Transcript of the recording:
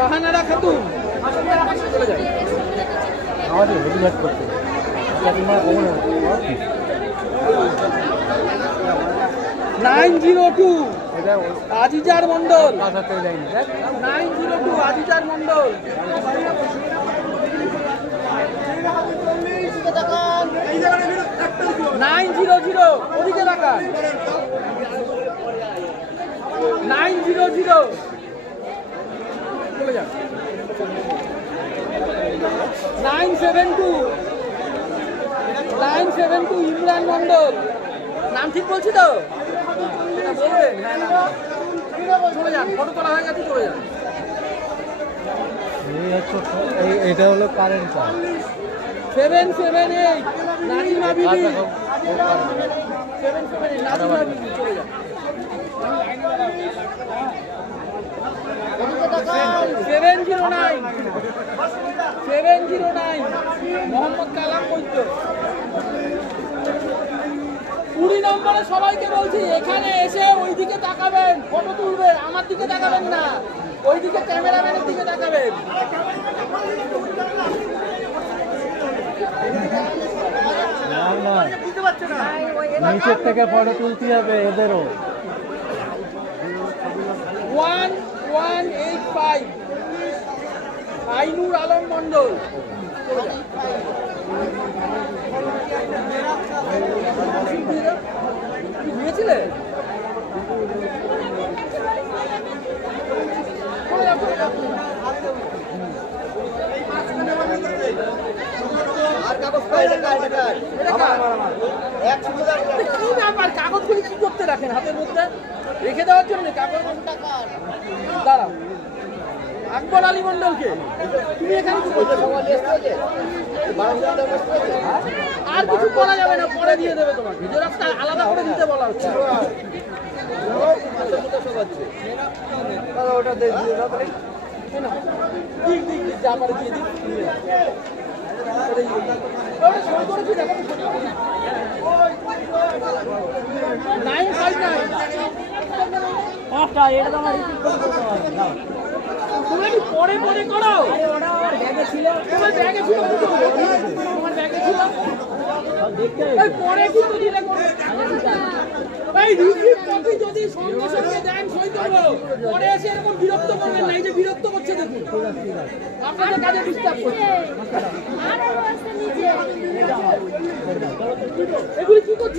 শাহানারা খাতুন চলে যায় আমাদের হেভি ব্যাট করতে 902 এটা আজিজার মন্ডল 75 লাইন 902 আজিজার মন্ডল 900 ওদিকে রাখান 900 চলে যান 972 ইমরান মন্ডল নাম ঠিক বলছি তো এটা বলবেন হ্যাঁ না চলে যান ফটো তোলা হয়ে গেছে চলে যান এটা হলো কারেন্ট 778 নাজিমা বিবি 778 নাজিমা বিবি চলে যান 709 মোহাম্মদ কালাম বৈদ্য 20 নম্বরে সবাইকে বলছি এখানে এসে ওইদিকে তাকাবেন ফটো তুলবে আমার দিকে তাকাবেন না ওইদিকে ক্যামেরাম্যানের দিকে তাকাবেন নিচের থেকে ফটো তুলতে হবে এদেরও 1185 আইনুর আলম মন্ডল নিয়েছিলে কাগজগুলি কি করতে রাখেন হাতের মধ্যে রেখে দেওয়ার জন্য কাগজ দাঁড়াও আকবর আলী মন্ডলকে তুমি এখানে কি করছো আর কিছু করা যাবে না পরে দিয়ে দেবে তোমাকে জেরক্সটা আলাদা করে দিতে বলা হচ্ছে ওটা দিয়ে যা পারে দিয়ে দিই পরে পরে করো তোমার ব্যাগে ছিল তোমার ব্যাগে ছিল পরে কিন্তু দিলে এই রিসিপ্ট কপি যদি সঙ্গে সঙ্গে দেন সই করবো পরে এসে এরকম বিরক্ত করবেন না এই যে বিরক্ত করছে দেখুন আপনাদের কাজে ডিস্টার্ব করছে এগুলি কি করছে